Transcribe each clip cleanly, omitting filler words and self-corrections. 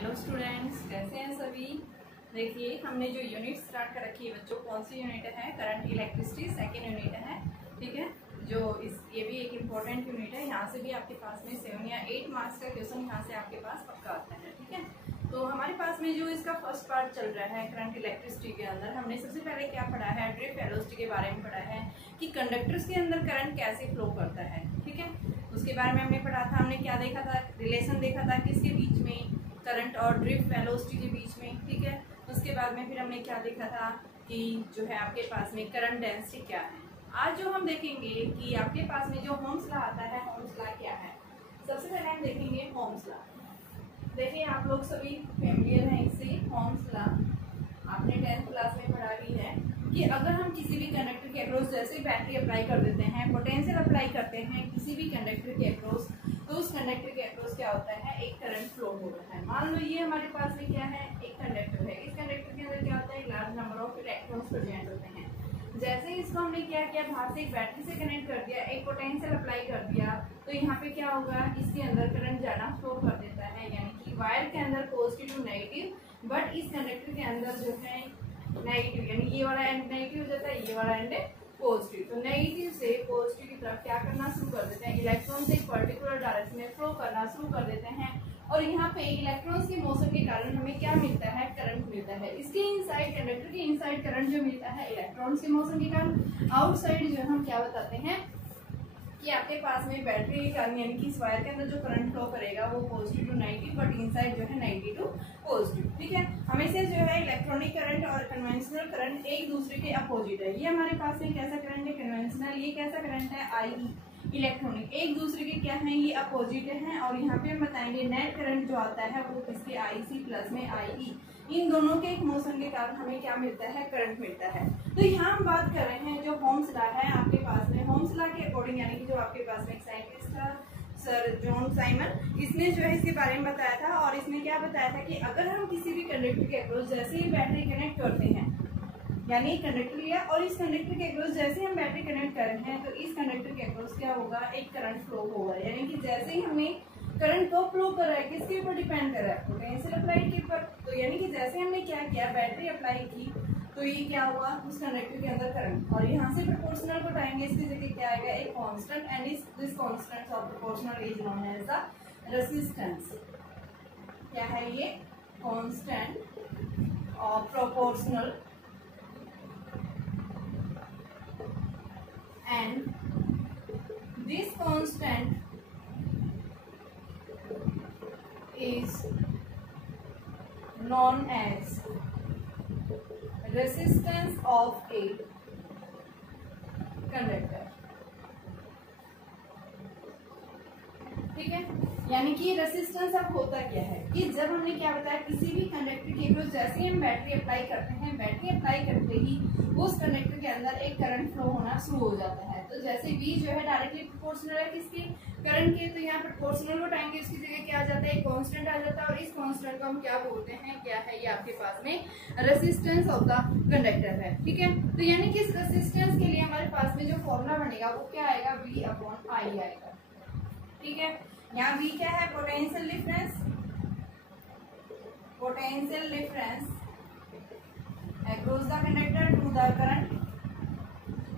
Hello students, कैसे हैं सभी। देखिए, हमने जो यूनिट स्टार्ट कर रखी है बच्चों, कौन सी यूनिट है? करंट इलेक्ट्रिसिटी सेकेंड यूनिट है। ठीक है, ये भी एक इम्पॉर्टेंट यूनिट है। यहाँ से भी आपके पास में 7 या 8 मार्क्स का क्वेश्चन यहाँ से आपके पास पक्का आता है। ठीक है, तो हमारे पास में जो इसका फर्स्ट पार्ट चल रहा है करंट इलेक्ट्रिसिटी के अंदर, हमने सबसे पहले क्या पढ़ा है? ड्रिफ्ट वेलोसिटी के बारे में पढ़ा है कि कंडक्टर्स के अंदर करंट कैसे फ्लो करता है। ठीक है, उसके बारे में हमने पढ़ा था। हमने क्या देखा था? रिलेशन देखा था किसके बीच में? करंट और ड्रिफ्ट वेलोसिटी के बीच में। ठीक है, उसके बाद में फिर हमने क्या देखा था कि जो है आपके पास में करंट डेंसिटी क्या है। आज जो हम देखेंगे कि आपके पास में जो ओम्स लॉ आता है, ओम्स लॉ क्या है। सबसे पहले हम देखेंगे ओम्स लॉ। देखिए, आप लोग सभी फेमिलियर हैं इससे। ओम्स लॉ आपने 10th क्लास में पढ़ा भी है कि अगर हम किसी भी कंडक्टर के अक्रॉस जैसे बैटरी अप्लाई कर देते हैं, पोटेंशियल अप्लाई करते हैं किसी भी कंडक्टर के अक्रॉस, तो उस कंडक्टर के अक्रॉस क्या होता है? एक करंट फ्लो हो रहा है। मान लो ये हमारे पास में क्या है? एक कंडक्टर है। इस कंडक्टर के अंदर क्या होता है? Large number of electrons present होते हैं। जैसे ही इसको हमने क्या किया, बाहर से एक बैटरी से कनेक्ट कर दिया, एक पोटेंशियल अप्लाई कर दिया, तो यहाँ पे क्या होगा? इसके अंदर करंट जाना फ्लो कर देता है। यानी कि वायर के अंदर पॉजिटिव टू नेगेटिव, बट इस कंडक्टर के अंदर जो है नेगेटिव, यानी ये वाला एंड नेगेटिव हो जाता है, ये वाला एंड पॉजिटिव। तो नेगेटिव से पॉजिटिव की तरफ क्या करना शुरू कर देते हैं? इलेक्ट्रॉन से एक पर्टिकुलर डायरेक्शन में फ्लो करना शुरू कर देते हैं। और यहाँ पे इलेक्ट्रॉन्स के मोशन के कारण हमें क्या मिलता है? करंट मिलता है। इसके इनसाइड, कंडक्टर के इनसाइड करंट जो मिलता है इलेक्ट्रॉन्स के मोशन के कारण। आउटसाइड जो हम क्या बताते हैं कि आपके पास में बैटरी के कारण, यानी कि इस वायर के अंदर जो करंट फ्लो करेगा वो positive to negative, but inside जो है नेगेटिव टू पॉजिटिव। ठीक है, हमेशा जो है इलेक्ट्रॉनिक करंट और कन्वेंशनल करंट एक दूसरे के अपोजिट है। ये हमारे पास में कैसा करंट है? कन्वेंशनल। ये कैसा करंट है? आई। इलेक्ट्रॉनिक एक दूसरे के क्या है? ये अपोजिट हैं। और यहाँ पे हम बताएंगे नेट करंट जो आता है वो किसके? आई सी प्लस में आई ई। इन दोनों के एक मोशन के कारण हमें क्या मिलता है? करंट मिलता है। तो यहाँ हम बात कर रहे हैं जो ओम्स लॉ है आपके पास में। ओम्स लॉ के अकॉर्डिंग, यानी कि जो आपके पास में एक साइंटिस्ट था सर जॉन साइमन, इसने जो है इसके बारे में बताया था। और इसने क्या बताया था कि अगर हम किसी भी कंडक्टर के अक्रॉस जैसे ही बैटरी कनेक्ट करते हैं, यानी कंडक्टर लिया और इस कंडक्टर के अक्रॉस जैसे ही हम बैटरी कनेक्ट कर रहे हैं, तो इस कंडक्टर के अक्रॉस क्या होगा? एक करंट फ्लो होगा। यानी कि जैसे ही हमें करंट को फ्लो कर रहा है, किसके ऊपर डिपेंड कर रहा है? पोटेंशियल अप्लाई के ऊपर। तो यानी कि जैसे हमने क्या किया, बैटरी अप्लाई की, तो ये क्या हुआ? उस कंडक्टर के अंदर करंट। और यहाँ से प्रोपोर्शनल को हटाएंगे, इसकी जगह क्या आएगा? एक constant. And this constant of proportional is known as the resistance. क्या है ये? Constant of proportional and this constant is known as resistance of a conductor। ठीक है, यानी कि रेसिस्टेंस अब होता क्या है कि जब हमने क्या बताया, किसी भी कंडक्टर के अक्रॉस जैसे ही हम बैटरी अप्लाई करते हैं, बैटरी अप्लाई करते ही उस कंडक्टर के अंदर एक करंट फ्लो होना शुरू हो जाता है। तो जैसे V जो है डायरेक्टली प्रोपोर्शनल है किसके? करंट के। तो यहाँ प्रोपोर्शनल उठाएंगे, इसकी जगह क्या आ जाता है? एक कांस्टेंट आ जाता है। और इस कांस्टेंट को हम क्या बोलते हैं? क्या है ये आपके पास में? रेजिस्टेंस ऑफ द कंडक्टर है। ठीक है, तो यानी कि इस रेजिस्टेंस के लिए हमारे पास में जो फॉर्मूला बनेगा वो क्या आएगा? V अपॉन आई आएगा। ठीक है, यहाँ V क्या है? Potential difference. Potential difference across the conductor to the current.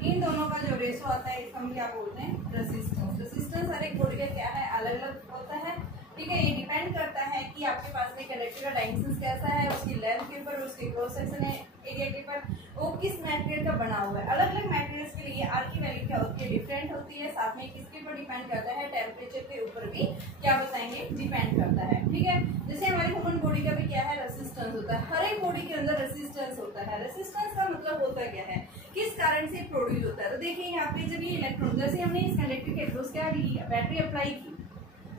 इन दोनों का जो रेशो आता है इसको हम क्या बोलते हैं? रेजिस्टेंस। रेजिस्टेंस हर एक बॉडी का क्या है? अलग अलग होता है। ठीक है, ये डिपेंड करता है कि आपके पास में कंडक्टर का डायमेंशन कैसा है, उसकी लेंथ के ऊपर, उसके क्रॉस सेक्शन एरिया के ऊपर, वो किस मटेरियल का बना हुआ है। अलग अलग मटेरियल्स के लिए आर की वैल्यू क्या होती है? डिफरेंट होती है। साथ में किसके ऊपर डिपेंड करता है? टेम्परेचर के ऊपर भी क्या बताएंगे? डिपेंड करता है। ठीक है, जैसे हमारी ह्यूमन बॉडी का भी क्या है? रेजिस्टेंस होता है। हर एक बॉडी के अंदर रेजिस्टेंस होता है। रेजिस्टेंस का मतलब होता क्या है? किस कारण से प्रोड्यूस होता है। तो देखिए यहाँ पे जब ये इलेक्ट्रॉन, जैसे हमने इस कंडक्टर के अक्रॉस क्या लिया? बैटरी अप्लाई की।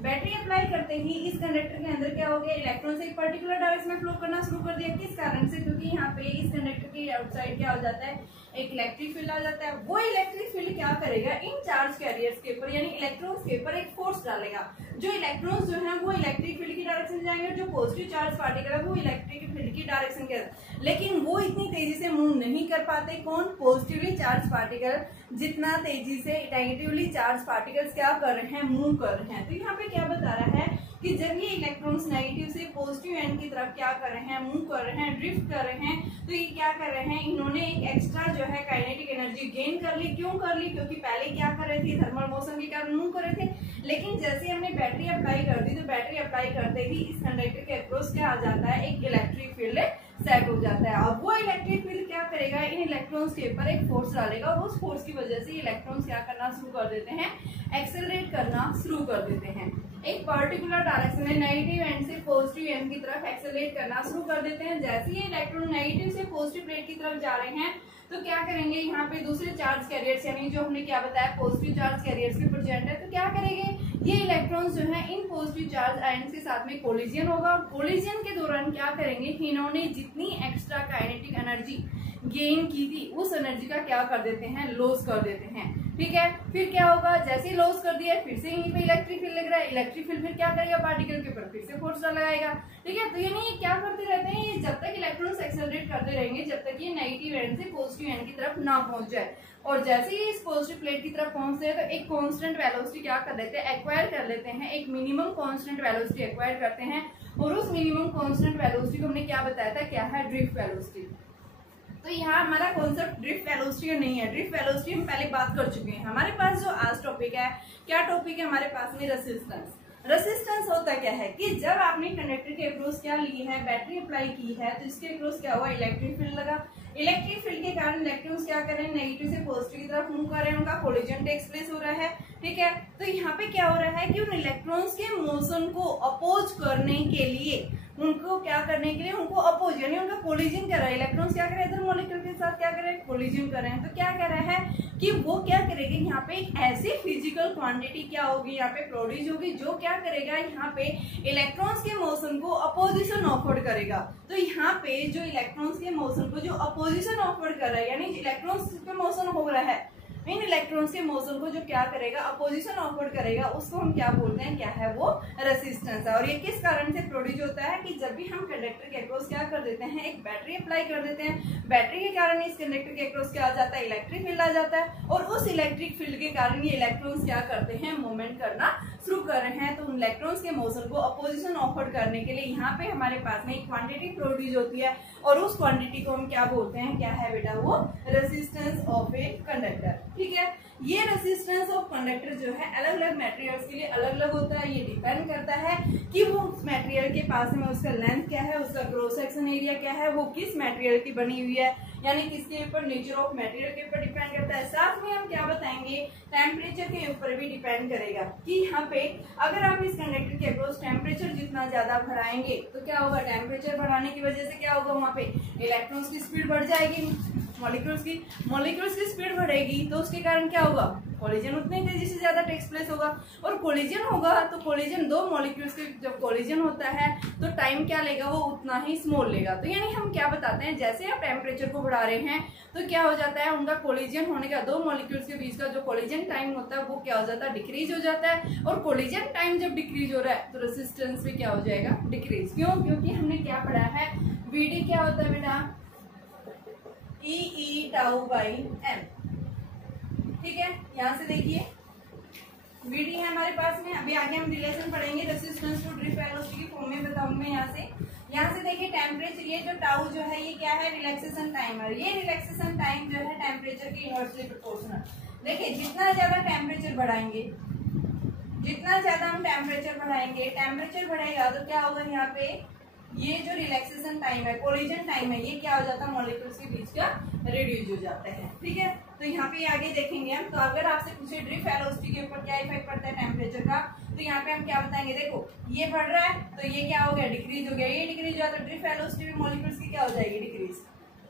बैटरी अप्लाई करते ही इस कंडक्टर के अंदर क्या हो गया? इलेक्ट्रॉन से एक पर्टिकुलर डायरेक्शन में फ्लो करना शुरू कर दिया। किस कारण से? क्योंकि यहाँ पे इस कंडक्टर के आउटसाइड क्या हो जाता है? एक इलेक्ट्रिक फील्ड आ जाता है। वो इलेक्ट्रिक फील्ड क्या करेगा? इन चार्ज कैरियर्स के ऊपर, यानी इलेक्ट्रॉन्स के ऊपर एक फोर्स डालेगा। जो इलेक्ट्रॉन्स जो है वो इलेक्ट्रिक फील्ड की डायरेक्शन में जाएंगे, जो पॉजिटिव चार्ज पार्टिकल है वो इलेक्ट्रिक फील्ड की डायरेक्शन के, लेकिन वो इतनी तेजी से मूव नहीं कर पाते। कौन? Positively charge particle. जितना तेजी से नेगेटिवली चार्ज पार्टिकल्स क्या कर रहे हैं? मूव कर रहे हैं। तो यहाँ पे क्या बता रहा है कि जब ये इलेक्ट्रॉन्स नेगेटिव से पॉजिटिव एंड की तरफ क्या कर रहे हैं, मूव कर रहे हैं, ड्रिफ्ट कर रहे हैं, तो ये क्या कर रहे हैं, इन्होंने एक एक्स्ट्रा जो है काइनेटिक एनर्जी गेन कर ली। क्यों कर ली? क्योंकि पहले क्या कर रहे थे, थर्मल मोशन के कारण मूव कर रहे थे, लेकिन जैसे हमने बैटरी अप्लाई कर दी तो बैटरी अप्लाई करते ही इस कंडक्टर के अक्रॉस क्या आ जाता है, एक इलेक्ट्रिक फील्ड सेट हो जाता है। अब वो इलेक्ट्रिक फील्ड क्या करेगा, इन इलेक्ट्रॉन्स के ऊपर एक फोर्स डालेगा और उस फोर्स की वजह से इलेक्ट्रॉन्स क्या करना शुरू कर देते हैं, एक्सेलरेट करना शुरू कर देते हैं। एक पर्टिकुलर डायरेक्शन में नेगेटिव एंड से पॉजिटिव एंड की तरफ एक्सेलरेट करना शुरू कर देते हैं। जैसे ही इलेक्ट्रॉन नेगेटिव से पॉजिटिव प्लेट की तरफ जा रहे हैं तो क्या करेंगे, यहाँ पे दूसरे चार्ज कैरियर्स यानी जो हमने क्या बताया पॉजिटिव चार्ज कैरियर्स के प्रेजेंट है, तो क्या करेंगे, ये इलेक्ट्रॉन्स जो है इन पॉजिटिव चार्ज आयन के साथ में कोलिजन होगा। कोलिजन के दौरान क्या करेंगे, इन्होंने जितनी एक्स्ट्रा काइनेटिक एनर्जी गेन की थी उस एनर्जी का क्या कर देते हैं, लॉस कर देते हैं। ठीक है, फिर क्या होगा, जैसे ही लॉस कर दिया फिर से यहीं पे इलेक्ट्रिक फील्ड लग रहा है, इलेक्ट्रिक फील्ड फिर क्या करेगा, पार्टिकल के ऊपर फिर से फोर्स लगाएगा। ठीक है, तो यानी ये क्या करते रहते हैं, ये जब तक इलेक्ट्रॉन्स एक्सेलरेट करते रहेंगे जब तक ये नेगेटिव एंड से पॉजिटिव एंड की तरफ ना पहुंच जाए, और जैसे ही इस पॉजिटिव प्लेट की तरफ पहुंचते हैं तो एक कांस्टेंट वेलोसिटी क्या कर लेते हैं, एक्वायर कर लेते हैं, एक मिनिमम कांस्टेंट वेलोसिटी एक्वायर करते हैं, और उस मिनिमम कांस्टेंट वेलोसिटी को हमने क्या बताया था, क्या है, ड्रिफ्ट वेलोसिटी। तो यहाँ हमारा कॉन्सेप्ट ड्रिफ्ट वेलोसिटी का नहीं है, ड्रिफ्ट वेलोसिटी हम पहले बात कर चुके हैं। हमारे पास जो आज टॉपिक है, क्या टॉपिक है हमारे पास में, रेसिस्टेंस। रेसिस्टेंस होता क्या है कि जब आपने कंडक्टर के अक्रॉस क्या ली है, बैटरी अप्लाई की है, तो इसके अक्रॉस क्या हुआ, इलेक्ट्रिक फील्ड लगा। इलेक्ट्रिक फील्ड के कारण इलेक्ट्रॉन्स क्या कर रहे हैं, नेगेटिव से पॉजिटिव की तरफ मूव कर रहे हैं, उनका कोलिजन टेक्स प्लेस हो रहा है। ठीक है, तो यहाँ पे क्या हो रहा है कि उन इलेक्ट्रॉन्स के मोशन को अपोज करने के लिए, उनको क्या करने के लिए, उनको अपोज यानी उनका कोलिजन कर रहा है। इलेक्ट्रॉन्स क्या कर रहे हैं, इधर मॉलिक्यूल के साथ क्या कर रहे हैं, कोलिजन कर रहे हैं। तो क्या कर रहा है कि वो क्या करेगी, यहाँ पे एक ऐसी फिजिकल क्वांटिटी क्या होगी, यहाँ पे प्रोड्यूस होगी, जो क्या करेगा, यहाँ पे इलेक्ट्रॉन्स के मोशन को अपोजिशन ऑफर करेगा। तो यहाँ पे जो इलेक्ट्रॉन्स के मोशन को जो अपोजिशन ऑफर कर रहा है, यानी इलेक्ट्रॉन्स पे मोशन हो रहा है, इन इलेक्ट्रॉन्स के मोशन को जो क्या करेगा, अपोजिशन ऑफर करेगा, उसको हम क्या बोलते हैं, क्या है वो, रेसिस्टेंस है। और ये किस कारण से प्रोड्यूस होता है कि जब भी हम कंडक्टर के अक्रॉस क्या कर देते हैं, एक बैटरी अप्लाई कर देते हैं, बैटरी के कारण इस कंडक्टर के अक्रॉस क्या आ जाता है, इलेक्ट्रिक फील्ड आ जाता है, और उस इलेक्ट्रिक फील्ड के कारण ये इलेक्ट्रॉन्स क्या करते हैं, मूवमेंट करना शुरू कर रहे हैं। तो उन इलेक्ट्रॉन्स के मोशन को अपोजिशन ऑफर करने के लिए यहाँ पे हमारे पास में एक क्वांटिटी प्रोड्यूस होती है, और उस क्वांटिटी को हम क्या बोलते हैं, क्या है बेटा, वो रेसिस्टेंस ऑफ ए कंडक्टर। ठीक है, ये रेसिस्टेंस ऑफ कंडक्टर जो है अलग अलग मटेरियल्स के लिए अलग अलग होता है। ये डिपेंड करता है कि वो मटेरियल के पास में उसका लेंथ क्या है, उसका क्रॉस सेक्शन एरिया क्या है, वो किस मटेरियल की बनी हुई है, यानी किसके ऊपर, नेचर ऑफ मटेरियल के ऊपर डिपेंड करता है। साथ में हम क्या बताएंगे, टेम्परेचर के ऊपर भी डिपेंड करेगा कि यहाँ पे अगर आप इस कंडक्टर के अक्रॉस टेम्परेचर जितना ज्यादा बढ़ाएंगे तो क्या होगा, टेम्परेचर बढ़ाने की वजह से क्या होगा, वहाँ पे इलेक्ट्रॉन्स की स्पीड बढ़ जाएगी, मॉलिक्यूल्स की स्पीड बढ़ेगी, तो उसके कारण क्या होगा, कोलिजन उतनी तेजी से ज्यादा टेक्स प्लेस होगा, और कोलिजन होगा तो कोलिजन दो मॉलिक्यूल्स के जब कोलिजन होता है तो टाइम क्या लेगा, वो उतना ही स्मॉल लेगा। तो यानी हम क्या बताते हैं, जैसे आप टेम्परेचर को बढ़ा रहे हैं तो क्या हो जाता है, उनका कोलिजन होने का, दो मॉलिक्यूल्स के बीच का जो कोलिजन टाइम होता है वो क्या हो जाता है, डिक्रीज हो जाता है। और कोलिजन टाइम जब डिक्रीज हो रहा है तो रेसिस्टेंस भी क्या हो जाएगा, डिक्रीज। क्यों? क्योंकि हमने क्या पढ़ा है, वीडी क्या होता है बेटा, ई टाउ बाई एम। ठीक है, यहाँ से देखिए वीडी है हमारे पास में। अभी आगे हम रिलेशन पढ़ेंगे रेसिस्टेंस टू ड्रिफ्ट वेलोसिटी की फॉर्म में बताऊंगा। यहाँ से देखिए टेम्परेचर, ये जो टाउ जो है ये क्या है, रिलैक्सेशन टाइम है। ये रिलैक्सेशन टाइम जो है टेम्परेचर की इनवर्सली प्रोपोर्शनल। देखिए जितना ज्यादा टेम्परेचर बढ़ाएंगे, जितना ज्यादा हम टेम्परेचर बढ़ाएंगे, टेम्परेचर बढ़ेगा तो क्या होगा, यहाँ पे ये जो रिलैक्सेशन टाइम है, कोलिजन टाइम है, ये क्या हो जाता है, मॉलिक्यूल्स के बीच का रिड्यूस हो जाता है। ठीक है, तो यहाँ पे आगे देखेंगे हम। तो अगर आपसे पूछे ड्रिफ्ट वेलोसिटी के ऊपर क्या इफेक्ट पड़ता है टेम्परेचर का, तो यहाँ पे हम क्या बताएंगे, देखो ये बढ़ रहा है तो ये क्या हो गया, डिक्रीज हो गया, ये डिक्रीज हो तो ड्रिफ्ट वेलोसिटी भी मॉलिक्यूल्स की क्या हो जाएगी, डिक्रीज।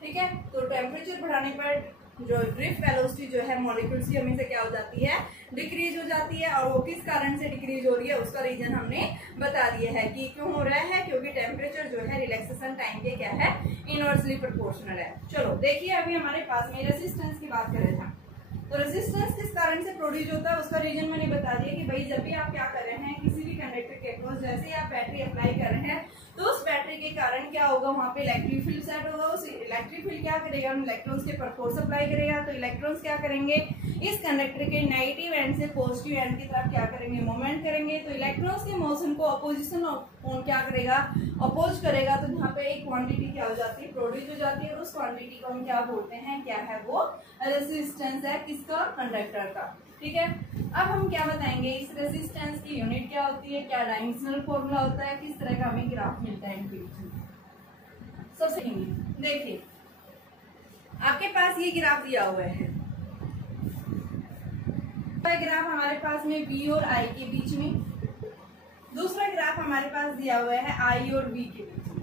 ठीक है, तो टेम्परेचर बढ़ाने पर जो ड्रिफ्ट वेलोसिटी जो है मॉलिक्यूल्स की हमेशा क्या हो जाती है, डिक्रीज हो जाती है। और वो किस कारण से डिक्रीज हो रही है उसका रीजन हमने बता दिया है कि क्यों हो रहा है, क्योंकि टेम्परेचर जो है रिलैक्सेशन टाइम के क्या है, इनवर्सली प्रोपोर्शनल है। चलो देखिए अभी हमारे पास में रेसिस्टेंस की बात कर रहे थे, तो रेजिस्टेंस किस कारण से प्रोड्यूस होता है उसका रीजन मैंने बता दिया कि भाई जब भी आप क्या कर रहे हैं, किसी भी कंडक्टर के अक्रॉस जैसे आप बैटरी अप्लाई कर रहे हैं तो उस बैटरी के कारण क्या होगा, वहाँ पे इलेक्ट्रिक फील्ड सेट होगा। उस इलेक्ट्रिक फील्ड क्या करेगा, इलेक्ट्रॉन्स के पर फोर्स अप्लाई करेगा। तो इलेक्ट्रॉन्स क्या करेंगे, इस कंडक्टर के नेगेटिव एंड से पॉजिटिव एंड की तरफ क्या करेंगे, मूवमेंट करेंगे। तो इलेक्ट्रॉन्स के मोशन को अपोजिशन क्या करेगा, अपोज करेगा। तो यहाँ पे एक क्वांटिटी क्या हो जाती है, प्रोड्यूस हो जाती है। और उस क्वांटिटी को हम क्या बोलते हैं, क्या है वो, रेजिस्टेंस है किसका, कंडक्टर का। ठीक है, अब हम क्या बताएंगे, इस रेजिस्टेंस की यूनिट क्या होती है, क्या डायमेंशनल फॉर्मूला होता है, किस तरह का हमें ग्राफ मिलता है इनके बीच में। सबसे देखिए, आपके पास ये ग्राफ दिया हुआ है, ग्राफ हमारे पास में बी और आई के बीच में, दूसरा ग्राफ हमारे पास दिया हुआ है आई और बी के बीच में।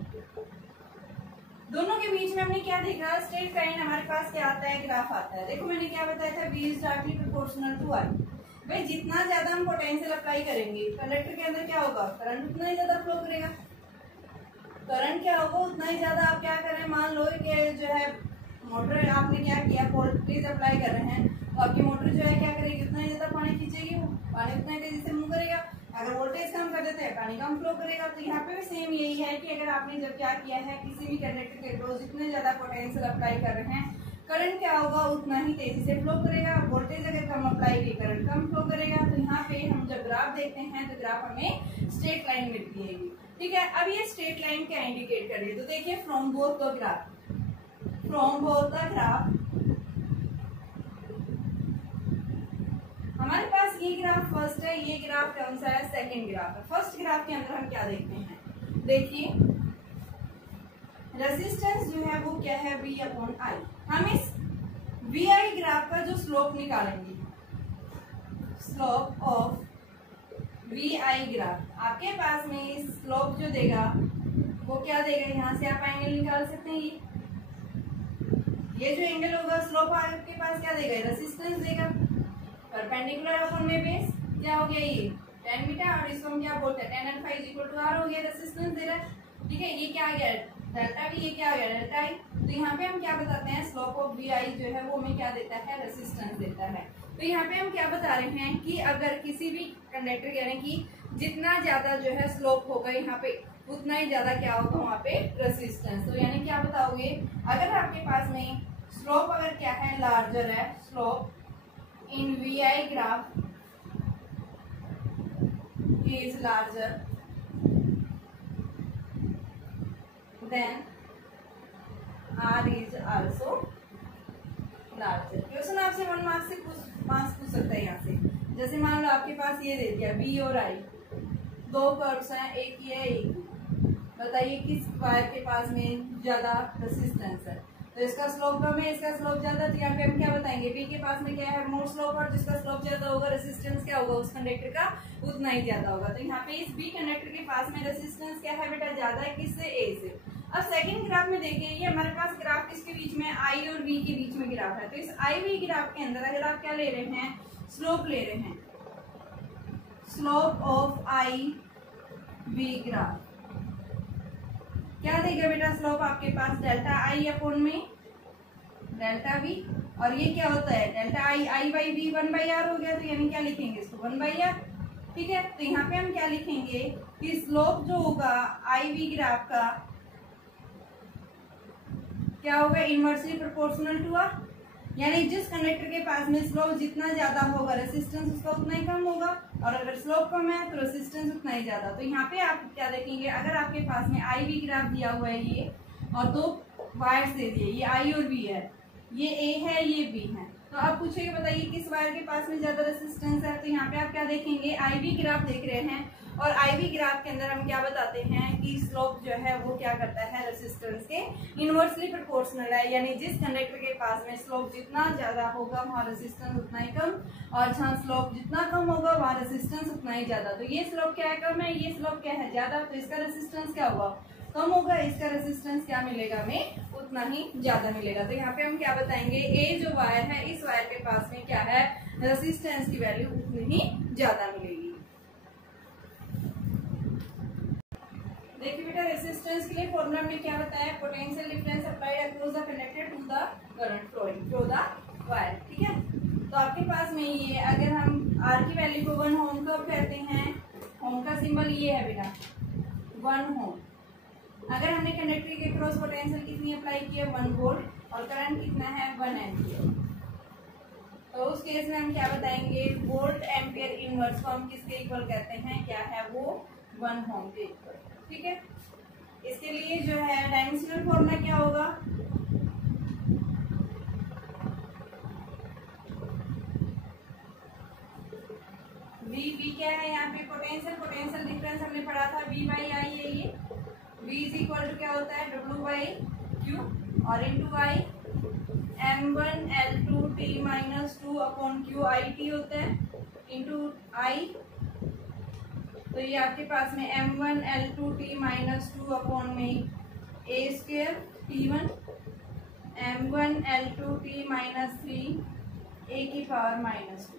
दोनों के बीच में हमने क्या देखा, स्ट्रेट लाइन हमारे पास क्या आता है, ग्राफ आता है। देखो मैंने क्या बताया था, B is directly proportional to I. भाई जितना ज्यादा हम पोटेंशियल अप्लाई करेंगे कंडक्टर के अंदर क्या होगा, करंट उतना ही ज्यादा फ्लो करेगा। करंट क्या होगा, उतना ही ज्यादा। आप क्या कर रहे हैं, मान लो कि जो है मोटर आपने क्या किया, वोल्टेज अप्लाई कर रहे हैं, तो आपकी मोटर जो है क्या करेगी, उतना ही ज्यादा पानी खींचेगी, वो पानी उतना ही तेजी से मूव करेगा। अगर वोल्टेज कम कर देते हैं पानी कम फ्लो करेगा। तो यहाँ पे भी सेम यही है कि अगर आपने जब क्या किया है, किसी भी कंडक्टर के अक्रॉस जितने ज्यादा पोटेंशियल अप्लाई कर रहे हैं, करंट क्या होगा, उतना ही तेजी से फ्लो करेगा। वोल्टेज अगर कम अप्लाई की, करंट कम फ्लो करेगा। तो यहाँ पे हम जब ग्राफ देखते हैं तो ग्राफ हमें स्ट्रेट लाइन मिलती है। ठीक है, अब ये स्ट्रेट लाइन क्या इंडिकेट कर रही है, तो देखिए from both the graph, from both the graph हमारे पास ये ग्राफ फर्स्ट है, ये ग्राफ कौन सा है, सेकंड ग्राफ है। फर्स्ट ग्राफ के अंदर हम क्या देखते हैं, देखिए रेजिस्टेंस जो है वो क्या है, V अपॉन आई। हम इस VI ग्राफ का जो स्लोप निकालेंगे, स्लोप ऑफ VI ग्राफ, आपके पास में स्लोप जो देगा वो क्या देगा, यहाँ से आप एंगल निकाल सकते हैं। ये जो एंगल होगा, स्लोप आपके पास क्या देगा, रेजिस्टेंस देगा। परपेंडिकुलर अपॉन में बेस क्या हो गया, ये tan बीटा, और इसको हम क्या बोलते हैं, tan alpha is equal to r हो गया, रेजिस्टेंस दे रहा है। ठीक है, ये क्या आ गया, डेल्टा भी, ये क्या आ गया, डेल्टा आई। तो यहाँ पे हम क्या बताते हैं, स्लोप ऑफ VI जो है वो हमें क्या देता है, रेजिस्टेंस देता है। तो यहाँ पे हम क्या बता रहे हैं कि अगर किसी भी कंडक्टर यानी कि जितना ज्यादा जो है स्लोप होगा यहाँ पे, उतना ही ज्यादा क्या होगा वहाँ पे रेजिस्टेंस। तो यानी क्या बताओगे, अगर आपके पास में स्लोप अगर क्या है, लार्जर है, slope in VI graph is larger then R is also larger। Question आपसे 1 मार्क्स से पूछ सकता है यहाँ से। जैसे मान लो आपके पास ये दे दिया B और I, दो कर्व्स हैं, एक ये एक, बताइए किस वायर के पास में ज्यादा रेजिस्टेंस है। तो इसका स्लोप कम है, इसका स्लोप ज्यादा। तो यहाँ पे हम क्या बताएंगे, बी के पास में क्या है, मोर स्लोप, और जिसका स्लोप ज्यादा होगा रेजिस्टेंस क्या होगा उस कंडक्टर का, उतना ही ज्यादा होगा। तो यहाँ पे इस बी कंडक्टर के पास में रेजिस्टेंस क्या है बेटा, ज्यादा है, किससे, ए से। अब सेकंड ग्राफ में देखिए, ये हमारे पास ग्राफ किसके बीच में, आई और बी के बीच में ग्राफ है। तो इस आई बी ग्राफ के अंदर अगर आप क्या ले रहे हैं, स्लोप ले रहे हैं, slope of I V graph क्या देगा बेटा, स्लोप आपके पास डेल्टा आई अपॉन में डेल्टा बी, और ये क्या होता है, delta I, I by V 1/r हो गया। तो यानी क्या लिखेंगे इसको, 1/r। ठीक है, तो यहाँ पे हम क्या लिखेंगे कि स्लोप जो होगा आई बी ग्राफ का क्या होगा, इनवर्सली प्रोपोर्शनल टू आर। यानी जिस कंडक्टर के पास में स्लोप जितना ज्यादा होगा रेजिस्टेंस उसका उतना ही कम होगा, और अगर स्लोप कम है तो रेजिस्टेंस उतना ही ज्यादा। तो यहाँ पे आप क्या देखेंगे, अगर आपके पास में आई बी ग्राफ दिया हुआ है ये, और दो वायर्स दे दिए, ये आई और बी है, ये ए है, ये बी है, तो आप पूछेंगे बताइए किस वायर के पास में ज्यादा रेजिस्टेंस है। तो यहाँ पे आप क्या देखेंगे, आई बी ग्राफ देख रहे हैं, और आई बी ग्राफ के अंदर हम क्या बताते हैं कि स्लोप जो है वो क्या करता है, रेजिस्टेंस के इनवर्सली प्रोपोर्शनल है। यानी जिस कंडक्टर के पास में स्लोप जितना ज्यादा होगा वहाँ रेजिस्टेंस उतना ही कम, और जहाँ स्लोप जितना कम होगा वहाँ रेजिस्टेंस उतना ही ज्यादा। तो ये स्लोप क्या है, कम है, ये स्लोप क्या है, ज्यादा, तो इसका रेजिस्टेंस क्या होगा, कम होगा, इसका रेजिस्टेंस क्या मिलेगा हमें, उतना ही ज्यादा मिलेगा। तो यहाँ पे हम क्या बताएंगे, ए जो वायर है, इस वायर के पास में क्या है, रेजिस्टेंस की वैल्यू उतनी ही ज्यादा मिलेगी। देखिए बेटा, रेजिस्टेंस के लिए फॉर्मूला हमने क्या बताया, potential difference applied across the conductor to the current flowing through the wire. ठीक है, तो आपके पास में ये, अगर हम आर की वैल्यू को 1 ओम कब कहते हैं, ओम का सिंबल ये है बेटा, 1 ओम। अगर हमने कंडक्टर के क्रॉस पोटेंशियल कितनी अप्लाई की है 1 वोल्ट और करंट कितना है 1 एम्पियर, तो उस केस में हम क्या बताएंगे वोल्ट एम्पियर इनवर्स को हम किसके इक्वल कहते हैं, क्या है वो 1 ओम के इक्वल। ठीक है, इसके लिए जो है डायमेंशनल फॉर्मूला क्या होगा, वी क्या है यहाँ पे पोटेंशियल डिफरेंस हमने पढ़ा था V बाई आई है ये, V इज इक्वल टू क्या होता है W बाई क्यू और into I M1L2T minus 2 upon Q I T होता है इंटू आई, तो ये आपके पास में M1L2T माइनस 2 अपॉन में A square T1 M1L2T minus 3 A की पावर माइनस 2,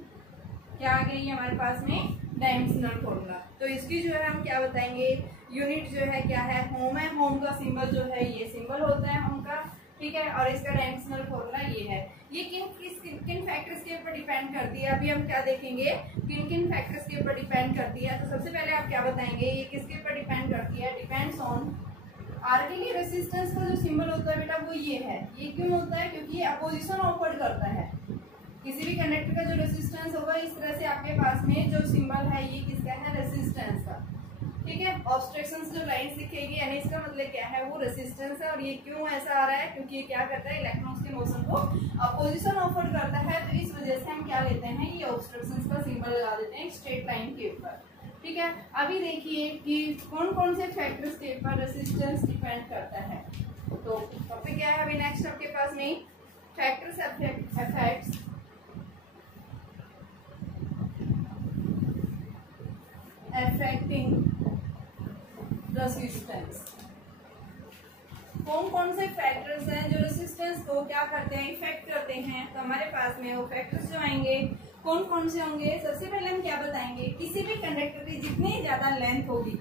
क्या आ गई हमारे पास में डायमेंशनल फॉर्मूला। तो इसकी जो है हम क्या बताएंगे यूनिट जो है क्या है होम है, होम का सिंबल जो है ये सिंबल होता है होम का। ठीक है, और इसका डायमेंशनल फॉर्मूला ये है। ये किन फैक्टर्स के ऊपर डिपेंड करती है, अभी हम क्या देखेंगे किन फैक्टर्स के ऊपर डिपेंड करती है। तो सबसे पहले आप क्या बताएंगे ये किसके ऊपर डिपेंड करती है, डिपेंड्स ऑन आर के लिए रेसिस्टेंस का जो सिंबल होता है बेटा वो ये है। ये क्यों होता है, क्योंकि ये अपोजिशन ऑफर करता है। किसी भी कंडक्टर का जो रेसिस्टेंस होगा इस तरह से आपके पास में जो सिंबल है ये किसका है रेसिस्टेंस का। ठीक है, ऑब्स्ट्रक्शंस जो लाइंस दिखेगी यानी इसका मतलब क्या है वो रेसिस्टेंस है। और ये क्यों ऐसा आ रहा है, क्योंकि ये क्या करता है इलेक्ट्रॉन्स के मोशन को अपोजिशन ऑफर करता है। तो इस वजह से हम क्या लेते हैं ये ऑब्स्ट्रक्शंस का सिंबल लगा देते हैं स्ट्रेट लाइन के ऊपर। ठीक है, अभी देखिए कि कौन कौन से फैक्टर्स के ऊपर रेसिस्टेंस डिपेंड करता है। तो टॉपिक क्या है अभी नेक्स्ट आपके पास में फैक्टर्स अफेक्ट्स अफेक्टिंग रेसिस्टेंस। कौन कौन से फैक्टर्स हैं जो रेसिस्टेंस को क्या करते हैं इफेक्ट करते हैं। तो हमारे पास में वो फैक्टर्स जो आएंगे कौन कौन से होंगे। सबसे पहले हम क्या बताएंगे, किसी भी कंडक्टर की जितनी ज्यादा लेंथ होगी,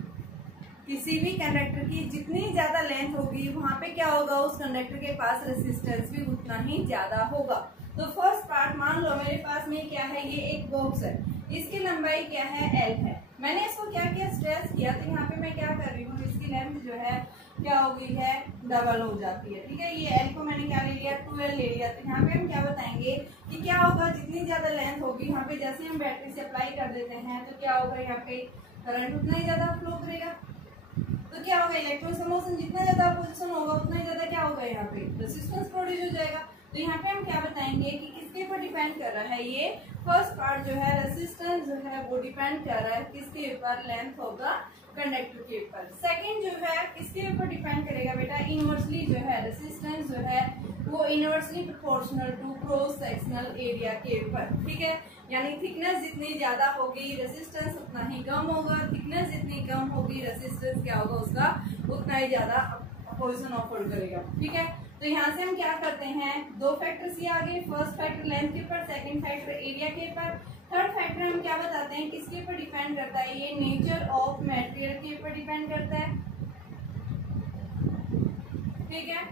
किसी भी कंडक्टर की जितनी ज्यादा लेंथ होगी वहां पे क्या होगा उस कंडक्टर के पास रेसिस्टेंस भी उतना ही ज्यादा होगा। तो फर्स्ट पार्ट मान लो मेरे पास में क्या है ये एक बॉक्स है, इसकी लंबाई क्या है L है। मैंने इसको क्या किया स्ट्रेस किया, तो यहाँ पे मैं क्या कर रही हूँ इसकी लेंथ जो है क्या हो गई है डबल हो जाती है। ठीक है, ये L को मैंने क्या ले लिया 2L ले लिया। तो यहाँ पे हम क्या बताएंगे कि क्या होगा जितनी ज्यादा लेंथ होगी यहाँ पे जैसे हम बैटरी से अप्लाई कर देते हैं तो क्या होगा यहाँ पे करंट उतना ही ज्यादा फ्लो करेगा। तो क्या होगा इलेक्ट्रॉन का मोशन जितना ज्यादा अपोजिशन होगा उतना ही ज्यादा क्या होगा यहाँ पे रेसिस्टेंस प्रोड्यूस हो जाएगा। तो यहाँ पे हम क्या बताएंगे कि किसके ऊपर डिपेंड कर रहा है ये फर्स्ट पार्ट जो है रेसिस्टेंस जो है वो डिपेंड कर रहा है किसके ऊपर लेंथ होगा कंडक्टर के ऊपर। सेकंड जो है किसके ऊपर डिपेंड करेगा बेटा इनवर्सली जो है रेसिस्टेंस जो है वो inversely proportional to cross sectional area के ऊपर। ठीक है, यानी थिकनेस जितनी ज्यादा होगी रेसिस्टेंस उतना ही कम होगा, थिकनेस जितनी कम होगी रेसिस्टेंस क्या होगा उसका उतना ही ज्यादा अपोजिशन ऑफर करेगा। ठीक है, तो यहाँ से हम क्या करते हैं दो फैक्टर्स ये आगे, फर्स्ट फैक्टर लेंथ के ऊपर, सेकंड फैक्टर एरिया के ऊपर। थर्ड फैक्टर हम क्या बताते हैं किसके ऊपर डिपेंड करता है ये नेचर ऑफ मटेरियल के ऊपर डिपेंड करता है। ठीक है,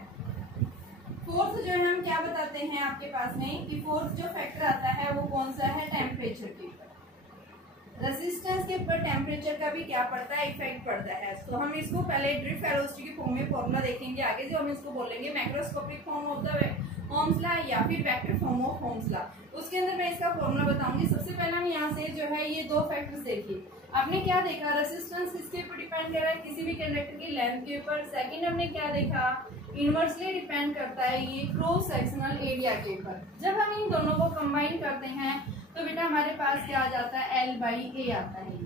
फोर्थ जो है हम क्या बताते हैं आपके पास में कि फोर्थ जो फैक्टर आता है वो कौन सा है टेम्परेचर के ऊपर। रेसिस्टेंस के ऊपर टेम्परेचर का भी क्या पड़ता है इफेक्ट पड़ता है। तो हम इसको पहले ड्रिफ्ट वेलोसिटी की फॉर्म में फॉर्मूला देखेंगे, आगे जो हम इसको बोलेंगे macroscopic form of the Ohm's law या फिर vector form of Ohm's law, उसके अंदर मैं इसका फॉर्मूला बताऊंगी। सबसे पहले हम यहाँ से जो है ये दो फैक्टर्स देखिए, आपने क्या देखा रेसिस्टेंस किसके ऊपर डिपेंड कर रहा है किसी भी कंडक्टर की लेंथ के ऊपर। सेकंड हमने क्या देखा इनवर्सली डिपेंड करता है ये क्रॉस सेक्शनल एरिया के ऊपर। जब हम इन दोनों को कंबाइन करते हैं तो बेटा हमारे पास क्या आ जाता है L/A आता है।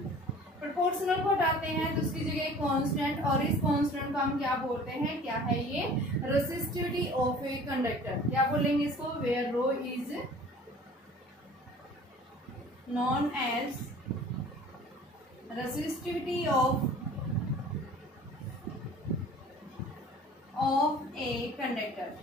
प्रोपोर्शनल को हटाते हैं तो उसकी जगह कांस्टेंट, और इस कांस्टेंट को हम क्या बोलते हैं क्या है ये रेसिस्टिविटी ऑफ ए कंडक्टर। क्या बोलेंगे इसको where rho is known as resistivity of a conductor.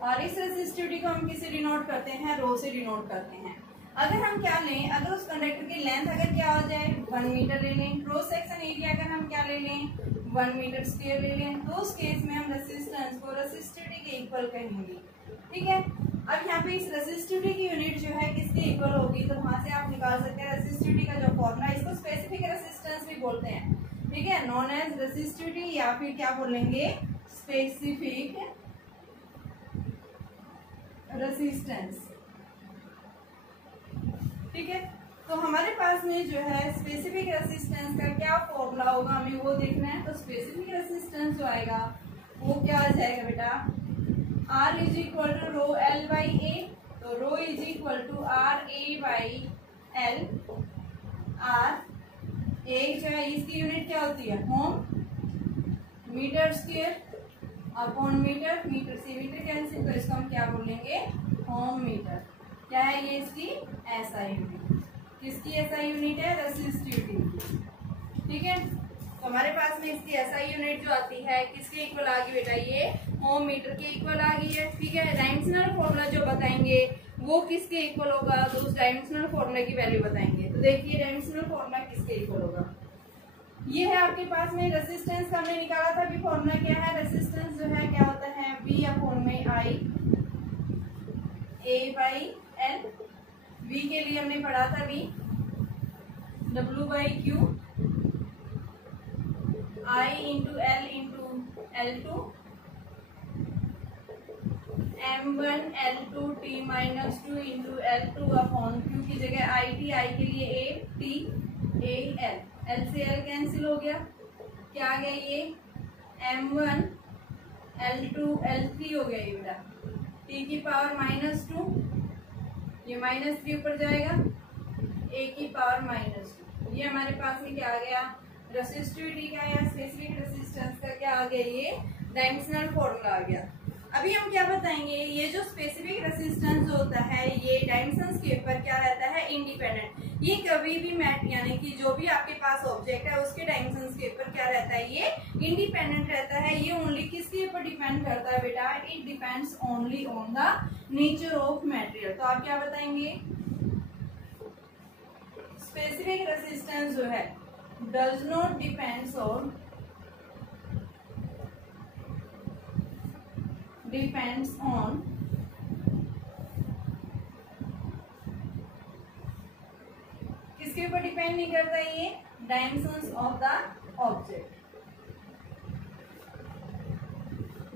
और इस रेसिस्टिविटी को हम किसे डिनोट करते हैं रो से डिनोट करते हैं। अगर हम क्या लें अगर उस कंडक्टर की लेंथ अगर क्या हो जाए 1 मीटर ले लें, क्रॉस सेक्शन एरिया अगर हम क्या ले लें 1 मीटर स्क्वायर ले लें, तो उस केस में हम रेसिस्टेंस को रेसिस्टिविटी के इक्वल कहेंगे। ठीक है, अब यहाँ पे इस रेसिस्टिविटी की यूनिट जो है किसके इक्वल होगी, तो वहां से आप निकाल सकते हैं रेसिस्टिविटी का जो फॉर्मूला, इसको स्पेसिफिक रेसिस्टेंस भी बोलते हैं। ठीक है, नॉन एज रेसिस्टिविटी या फिर क्या बोलेंगे स्पेसिफिक रेसिस्टेंस। ठीक है, तो हमारे पास में जो है स्पेसिफिक रेसिस्टेंस का क्या फॉर्मूला होगा हमें वो देखना है। तो स्पेसिफिक रेसिस्टेंस जो आएगा वो क्या आ जाएगा बेटा, R is equal to rho L by A. तो rho is equal to R A by L. R A जो है इसकी यूनिट क्या होती है ohm, metre square upon metre, metre से मीटर कैंसिल, तो इसको हम क्या बोलेंगे होम मीटर। क्या है ये इसकी एसआई यूनिट। किसकी एसआई यूनिट है, रेसिस्टिविटी। ठीक है, तो हमारे पास में इसकी एसआई यूनिट जो आती है किसके इक्वल आ गई बेटा, ये होम मीटर के इक्वल आ गई है। ठीक है, डायमेंशनल फॉर्मूला जो बताएंगे वो किसके इक्वल होगा, तो उस डायमेंशनल फॉर्मूला की वैल्यू बताएंगे। तो देखिए डायमेंशनल फॉर्मूला किसके इक्वल होगा, ये है आपके पास में रेसिस्टेंस का हमने निकाला था। अभी फॉर्मूला क्या है, रेसिस्टेंस जो है क्या होता है V अपॉन में आई ए बाई एल। V के लिए हमने पढ़ा था V W by Q I into L into L2 M1 L2 T minus 2 into L2 upon Q की जगह IT, I के लिए A T A L, L से L कैंसिल हो गया, क्या आ गया ये M1 L2 L3 हो गया ये बेटा, T की पावर माइनस 2, ये माइनस 3 ऊपर जाएगा, A की पावर माइनस 2। ये हमारे पास में क्या आ गया, रेसिस्टिविटी का या स्पेसिफिक रेसिस्टेंस का क्या आ गया, ये डायमेंशनल फॉर्मूला आ गया। अभी हम क्या बताएंगे, ये जो स्पेसिफिक रेसिस्टेंस जो होता है ये डायमेंशंस के ऊपर क्या रहता है, इंडिपेंडेंट। ये कभी भी मैट यानी कि जो भी आपके पास ऑब्जेक्ट है उसके डायमेंशंस के ऊपर क्या रहता है, ये इंडिपेंडेंट रहता है। ये ओनली किसके ऊपर डिपेंड करता है बेटा, it depends only on the nature of material. तो आप क्या बताएंगे, स्पेसिफिक रेसिस्टेंस जो है does not depends on depends on किसके ऊपर डिपेंड नहीं करता, ये dimensions of the object.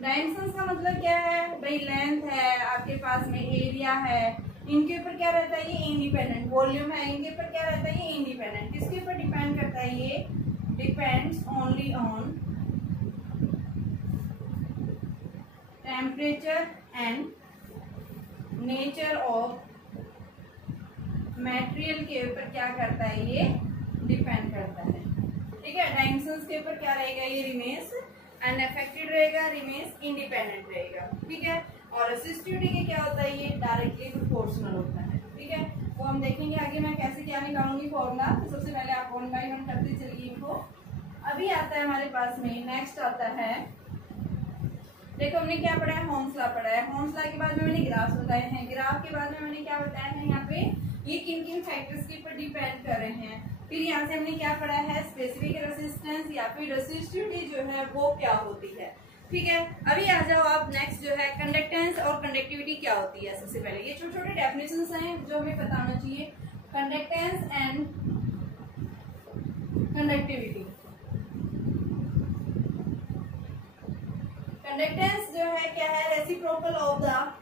Dimensions का मतलब क्या है भाई, लेंथ है आपके पास में, एरिया है, इनके ऊपर क्या रहता है, ये इंडिपेंडेंट। वॉल्यूम है, इनके ऊपर क्या रहता है, ये इंडिपेंडेंट। किसके ऊपर डिपेंड करता है, ये depends only on temperature and nature of material के ऊपर क्या करता है, ये डिपेंड करता है। ठीक है, डायमेंशंस के ऊपर क्या रहेगा, ये रिमेन्स अनअफेक्टेड रहेगा, रिमेन्स इंडिपेंडेंट रहेगा। ठीक है, और रेसिस्टिविटी के क्या होता है, ये डायरेक्टली प्रोपोर्शनल होता है। ठीक है, वो हम देखेंगे आगे मैं कैसे क्या निकालूंगी फॉर्मूला। तो सबसे पहले आप 1 बाई 1 करते चलिए इनको। अभी आता है हमारे पास में, नेक्स्ट आता है, देखो हमने क्या पढ़ा है, होम्स लॉ पढ़ा है। होम्स लॉ के बाद में मैंने ग्राफ बताए हैं, ग्राफ के बाद में मैंने क्या बताया है, यहाँ पे ये किन किन फैक्टर्स के ऊपर डिपेंड कर रहे हैं। फिर यहाँ से हमने क्या पढ़ा है, स्पेसिफिक रेसिस्टेंस या फिर रेसिस्टिविटी जो है वो क्या होती है। ठीक है, अभी आ जाओ आप नेक्स्ट जो है कंडक्टेंस और कंडक्टिविटी क्या होती है। सबसे पहले ये छोटे छोटे डेफिनेशंस हैं जो हमें बताना चाहिए, कंडक्टेंस एंड कंडक्टिविटी। कंडक्टेंस जो है क्या है, रेसिप्रोकल ऑफ द,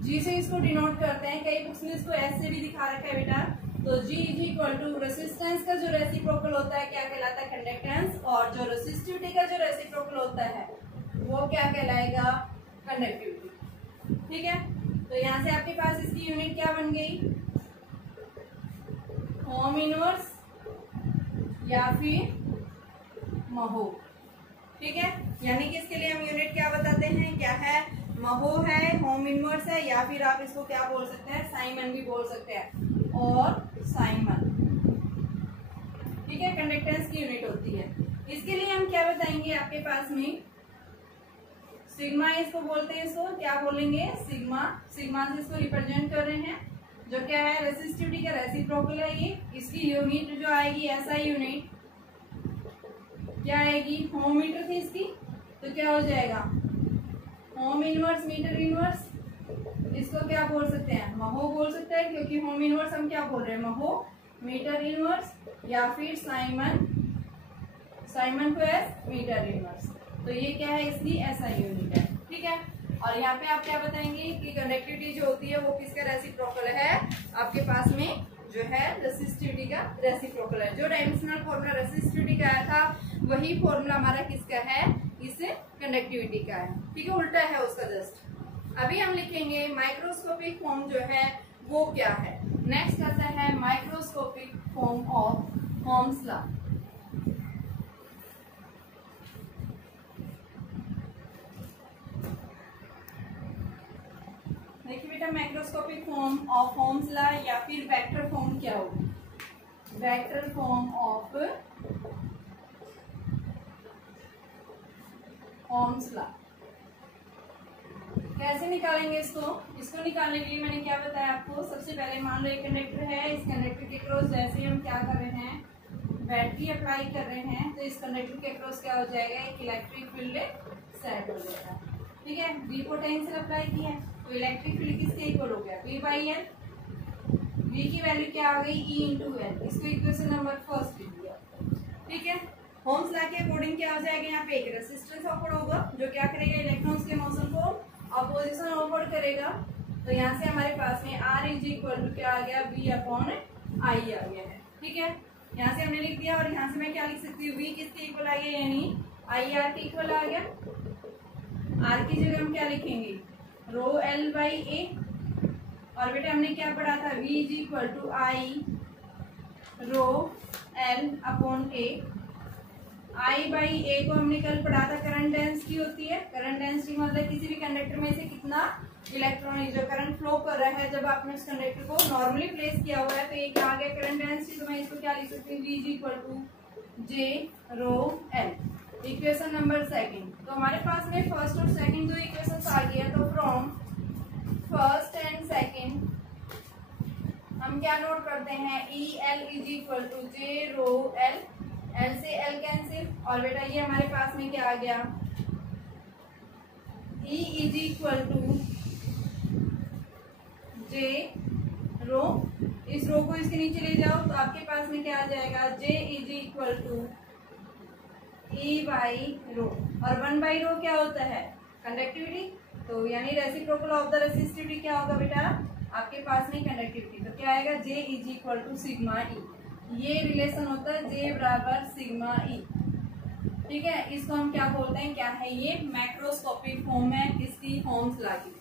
जी से इसको डिनोट करते हैं, कई बुक्स में इसको एस से भी दिखा रखा है बेटा। तो जी इज इक्वल टू रेसिस्टेंस का जो रेसिप्रोकल होता है क्या कहलाता है, कंडक्टेंस, और जो रेसिस्टिविटी का जो रेसिप्रोकल होता है वो क्या कहलाएगा, कंडक्टिविटी। ठीक है, तो यहाँ से आपके पास इसकी यूनिट क्या बन गई, होम इनवर्स या फिर महो। ठीक है, यानी कि इसके लिए हम यूनिट क्या बताते हैं, क्या है, महो है, होम इनवर्स है, या फिर आप इसको क्या बोल सकते हैं, साइमन भी बोल सकते हैं, और साइमन। ठीक है, कंडक्टेंस की यूनिट होती है। इसके लिए हम क्या बताएंगे, आपके पास में सिग्मा इसको बोलते हैं, इसको क्या बोलेंगे, सिग्मा। सिग्मा से इसको रिप्रेजेंट कर रहे हैं, जो क्या है, रेसिस्टिविटी का रेसिप्रोकल है ये। इसकी यूनिट जो आएगी, एसआई यूनिट क्या आएगी, होम मीटर थी इसकी, तो क्या हो जाएगा, होम इनवर्स मीटर इनवर्स। इसको क्या बोल सकते हैं, महो बोल सकते हैं, क्योंकि होम इनवर्स हम क्या बोल रहे हैं, महो मीटर इनवर्स, या फिर साइमन साइमन को एस मीटर इनवर्स। तो ये क्या है, इसकी एसआई यूनिट है, ठीक है। और यहाँ पे आप क्या बताएंगे कि कंडक्टिविटी जो होती है वो किसका रेसिप्रोकल है, आपके पास में जो है रेसिस्टिविटी का रेसिप्रोकल है। जो डायमेंशनल फॉर्मूला रेसिस्टिविटी का आया था वही फॉर्मूला हमारा किसका है, इस कंडक्टिविटी का है, ठीक है, उल्टा है उसका जस्ट। अभी हम लिखेंगे माइक्रोस्कोपिक फॉर्म जो है वो क्या है। नेक्स्ट आता है microscopic form of Ohm's law. देखिए बेटा, microscopic form of Ohm's law या फिर वेक्टर फॉर्म क्या होगी, vector form of Ohm's law. कैसे निकालेंगे इसको निकालने के लिए मैंने क्या बताया आपको, सबसे पहले मान लो एक कंडक्टर है, इस कंडक्टर के क्रॉस जैसे हम क्या कर रहे हैं, बैटरी अप्लाई कर रहे हैं, तो इस कंडक्टर के क्रॉस क्या हो जाएगा, एक इलेक्ट्रिक फील्ड सेट हो जाएगा, ठीक है। वी पोटेंशियल अप्लाई किया है तो इलेक्ट्रिक फील्ड किसके इक्वल हो गया, V बाई एल। V की वैल्यू क्या आ गई, E इंटू एल। इसको इक्वेशन नंबर फर्स्ट लिख दिया, ठीक है। ओम्स लॉ के अकॉर्डिंग क्या हो जाएगा, यहाँ पे एक रेसिस्टेंस ऑफर होगा जो क्या करेगा, इलेक्ट्रॉन्स के मोशन को अपोजिशन ऑफर करेगा। तो यहाँ से हमारे पास में R इज इक्वल टू क्या आ गया, V अपॉन I आ गया है, ठीक है। यहाँ से हमने लिख दिया और यहाँ से मैं क्या लिख सकती हूँ, V किसके इक्वल आ गया, यानी IR के इक्वल आ गया। R की जगह हम क्या लिखेंगे, रो L बाई ए। और बेटा हमने क्या पढ़ा था, V is equal to I rho L upon A. I by A को हमने कल पढ़ा था करंट डेंसिटी होती है। करंट डेंसिटी मतलब किसी भी कंडक्टर में से कितना इलेक्ट्रॉन जो करंट फ्लो कर रहा है, जब आपने उस कंडक्टर को नॉर्मली प्लेस किया हुआ है तो ये क्या आ गया, करंट डेंसिटी। तो मैं इसको क्या लिख सकती हूँ, V is equal to J rho L। Equation number second, तो हमारे पास में फर्स्ट और सेकंड दो इक्वेशंस आ गया। तो फ्रॉम फर्स्ट एंड सेकंड हम क्या नोट करते हैं, E L is equal to J rho L। L से L कैंसिल, और बेटा ये हमारे पास में क्या आ गया, E is equal to J rho. इस रो को इसके नीचे ले जाओ तो आपके पास में क्या आ जाएगा, J is equal to E by rho. और 1 बाई रो क्या होता है, कंडक्टिविटी। तो यानी रेसिप्रोकल ऑफ द रेसिस्टिविटी क्या होगा बेटा, आपके पास में कंडक्टिविटी। तो क्या आएगा, J is equal to sigma E। ये रिलेशन होता है J बराबर सिग्मा E, ठीक है। इसको हम क्या बोलते हैं, क्या है ये, मैक्रोस्कोपिक फॉर्म है किसकी, ओम्स लॉ की।